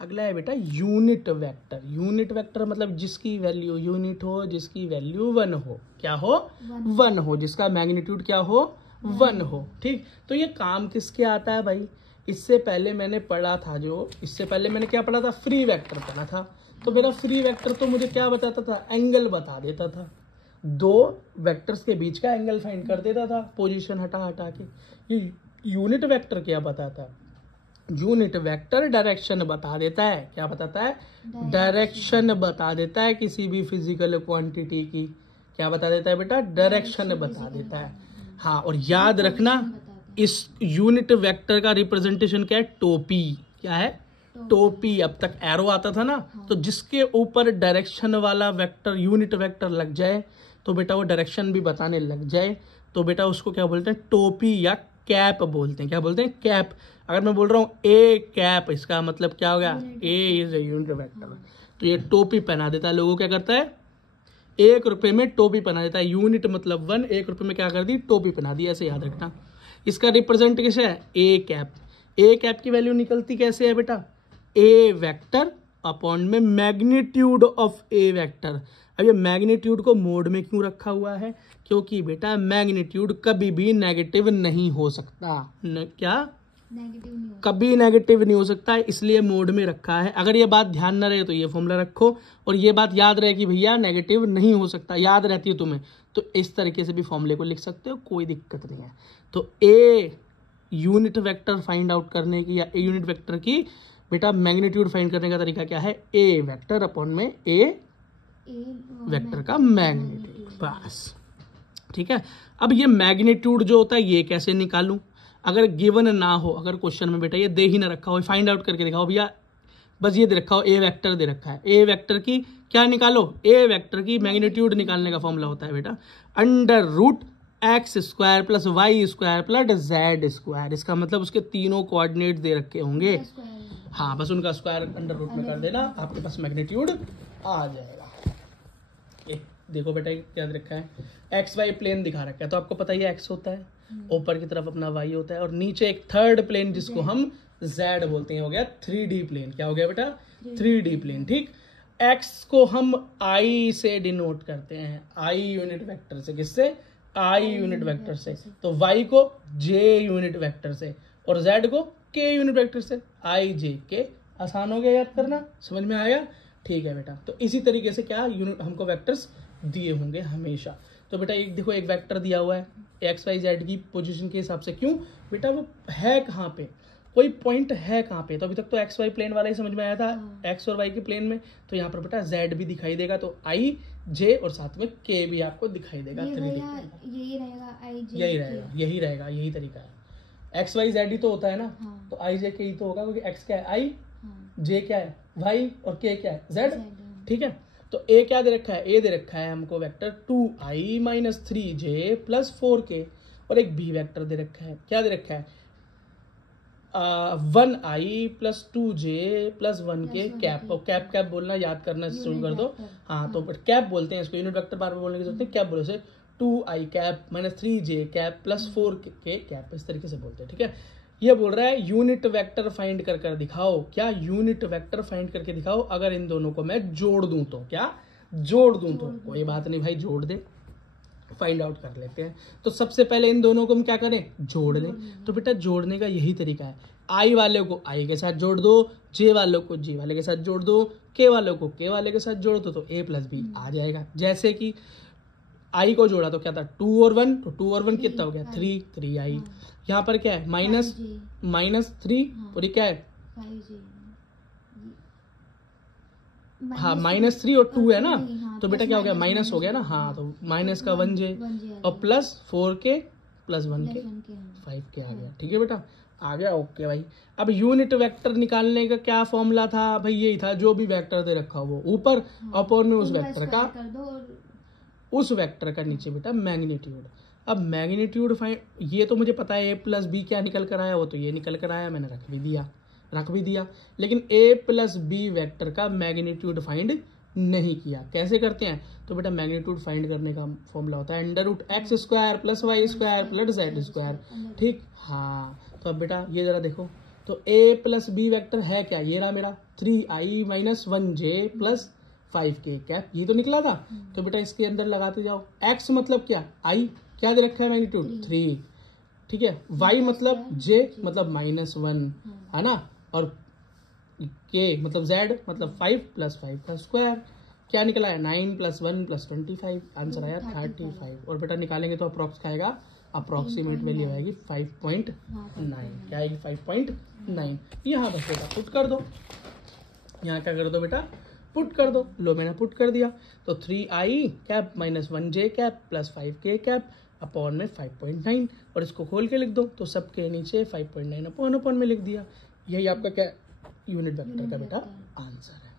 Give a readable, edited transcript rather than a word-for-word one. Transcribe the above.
अगला है बेटा यूनिट वेक्टर। यूनिट वेक्टर मतलब जिसकी वैल्यू यूनिट हो, जिसकी वैल्यू 1 हो। क्या हो? 1 हो, जिसका मैग्नीट्यूड क्या हो? 1 हो। ठीक, तो ये काम किसके आता है भाई? इससे पहले मैंने पढ़ा था इससे पहले मैंने क्या पढ़ा था? फ्री वेक्टर पढ़ा था। तो मेरा फ्री वेक्टर तो मुझे क्या बताता था? एंगल बता देता था, दो वेक्टर्स के बीच का एंगल फाइंड कर देता था पोजीशन हटा हटा के। ये यूनिट वेक्टर क्या बताता है? यूनिट वेक्टर डायरेक्शन बता देता है। क्या बताता है? डायरेक्शन बता देता है किसी भी फिजिकल क्वांटिटी की। क्या बता देता है बेटा? डायरेक्शन बता देता है। हाँ, और याद रखना इस यूनिट वेक्टर का रिप्रेजेंटेशन क्या है? टोपी। क्या है? टोपी। अब तक एरो आता था ना, तो जिसके ऊपर डायरेक्शन वाला वेक्टर यूनिट वेक्टर लग जाए तो बेटा वो डायरेक्शन भी बताने लग जाए तो बेटा उसको क्या बोलते हैं? टोपी या कैप बोलते हैं। क्या बोलते हैं? कैप। अगर मैं बोल रहा हूँ ए कैप, इसका मतलब क्या हो गया? ए इज ए यूनिट वेक्टर। तो ये टोपी पहना देता है लोगों। क्या करता है? 1 रुपए में टोपी पहना देता है। यूनिट मतलब 1, 1 रुपए में क्या कर दी? टोपी पहना दी। ऐसे याद रखना। इसका रिप्रेजेंट कैसे है? A cap. ए कैप की वैल्यू निकलती कैसे है बेटा? ए वेक्टर अपॉन में मैग्नीट्यूड ऑफ ए वेक्टर। अब ये मैग्नीट्यूड को मोड में क्यों रखा हुआ है? क्योंकि बेटा मैग्नीट्यूड कभी भी नेगेटिव नहीं हो सकता। क्या? कभी नेगेटिव नहीं हो सकता है, इसलिए मोड में रखा है। अगर ये बात ध्यान न रहे तो ये फॉर्मूला रखो, और ये बात याद रहे कि भैया नेगेटिव नहीं हो सकता, याद रहती है तुम्हें, तो इस तरीके से भी फॉर्मूले को लिख सकते हो, कोई दिक्कत नहीं है। तो a unit vector find out करने की, या ए यूनिट वेक्टर की बेटा मैग्नीट्यूड फाइंड करने का तरीका क्या है? ए वेक्टर अपॉन में ए वेक्टर का मैग्नीट्यूड। बस ठीक है। अब ये मैग्नीट्यूड जो होता है ये कैसे निकालूं? अगर गिवन ना हो, अगर क्वेश्चन में बेटा ये दे ही ना रखा हो, फाइंड आउट करके दिखाओ भैया, बस ये दे रखा हो ए वेक्टर दे रखा है, ए वेक्टर की क्या निकालो? ए वेक्टर की मैग्नीट्यूड निकालने का फॉर्मूला होता है बेटा under root X square plus Y square plus Z square. इसका मतलब उसके तीनों कोऑर्डिनेट दे रखे होंगे, हाँ, बस उनका स्क्वायर अंडर रूट में कर देना, आपके पास मैग्नीट्यूड आ जाएगा। एक देखो बेटा क्या दे रखा है? एक्स वाई प्लेन दिखा रखा है, तो आपको पता ही है एक्स होता है, ऊपर की तरफ अपना वाई होता है, और नीचे एक थर्ड प्लेन जिसको हम जेड बोलते हैं, हो गया 3D प्लेन। क्या हो गया बेटा? 3D plane. ठीक, एक्स को हम आई से डिनोट करते हैं, आई यूनिट वेक्टर से। किससे? आई यूनिट वेक्टर से। तो वाई को जे यूनिट वेक्टर से, और जेड को के यूनिट वेक्टर से। आई जे के, आसान हो गया याद करना, समझ में आया? ठीक है बेटा। तो इसी तरीके से क्या यूनिट हमको वेक्टर्स दिए होंगे हमेशा। तो बेटा एक देखो, एक वेक्टर दिया हुआ है एक्स वाई जेड की पोजीशन के हिसाब से। क्यों बेटा? वो है कहाँ पे, कोई पॉइंट है कहाँ पे। तो अभी तक तो एक्स वाई प्लेन वाला ही समझ में आया था, एक्स और वाई के प्लेन में। तो यहाँ पर बेटा जेड भी दिखाई देगा, तो आई जे और साथ में के भी आपको दिखाई देगा। 3D यही रहेगा, आई जे यही रहेगा, यही तरीका है। एक्स वाई जेड ही तो होता है ना, तो आई जे के ही तो होगा, क्योंकि एक्स क्या है? आई, जे क्या है? वाई, और के क्या है? जेड। ठीक है। तो ए क्या दे रखा है? ए दे रखा है हमको vector 2i minus 3j plus 4k, और एक बी वेक्टर दे रखा है। क्या दे रखा है? 1i plus 2j plus 1k cap. और कैप कैप बोलना याद करना शुरू कर दो। हाँ, तो कैप बोलते हैं इसको, यूनिट वेक्टर बार बार बोलने की जरूरत है, कैप बोलो से 2i cap minus 3j cap plus 4k cap, इस तरीके से बोलते हैं। ठीक है। ये बोल रहा है यूनिट वेक्टर फाइंड कर कर दिखाओ। क्या? यूनिट वेक्टर फाइंड करके दिखाओ अगर इन दोनों को मैं जोड़ दूं तो। क्या? जोड़ दूं तो कोई बात नहीं भाई, जोड़ दे, फाइंड आउट कर लेते हैं। तो सबसे पहले इन दोनों को हम क्या करें? जोड़ लें। तो बेटा जोड़ने का यही तरीका है, आई वाले को आई के साथ जोड़ दो, जे वालों को जे वाले के साथ जोड़ दो, के वालों को के वाले के साथ जोड़ दो, तो a प्लस बी आ जाएगा। जैसे कि आई को जोड़ा तो क्या था? 2 और 1, तो 2 और 1 कितना हो गया? 3i। यहाँ पर क्या है? माइनस 3, और ये क्या है? हाँ, -3 और 2 है ना, तो बेटा क्या हो गया? माइनस हो गया ना। हाँ, तो माइनस का 1j और plus 4k plus 1k 5k आ गया। ठीक है बेटा, आ गया। ओके भाई। अब यूनिट वेक्टर निकालने का क्या फॉर्मूला था भाई? यही था, जो भी वेक्टर दे रखा हो वो ऊपर, अपॉन में उस वेक्टर का, उस वेक्टर का नीचे बेटा मैग्नीट्यूड। अब मैग्नीट्यूड फाइंड, ये तो मुझे पता है a प्लस बी क्या निकल कर आया, वो तो ये निकल कर आया, मैंने रख भी दिया। लेकिन a प्लस बी वेक्टर का मैग्नीट्यूड फाइंड नहीं किया। कैसे करते हैं? तो बेटा मैग्नीट्यूड फाइंड करने का फॉर्मूला होता है under root X square plus Y square plus Z square. ठीक, हाँ। तो अब बेटा ये जरा देखो, तो a प्लस बी वेक्टर है क्या, ये रहा मेरा 3i minus 1j plus 5k cap, ये तो निकला था। तो बेटा इसके अंदर लगाते जाओ। x मतलब क्या, i क्या दे रखा है मैग्नीट्यूड 3, ठीक है। y मतलब j मतलब -1 है ना, और k मतलब z मतलब 5 प्लस 5 का स्क्वायर, क्या निकला है 9 प्लस 1 प्लस 25, आंसर आया 35। और बेटा निकालेंगे तो अप्रॉक्स खाएगा, अप्रॉक्सीमेट वैल्यू आएगी 5.9, क्या आएगी 5.9। यहाँ बस बेटा पुट कर दो, यहाँ क्या कर दो बेटा पुट कर दो। लो मैंने पुट कर दिया, तो 3i cap minus 1j cap plus 5k cap upon में 5.9, और इसको खोल के लिख दो तो सबके नीचे 5.9 अपॉन में लिख दिया। यही आपका क्या यूनिट वेक्टर का बेटा आंसर है।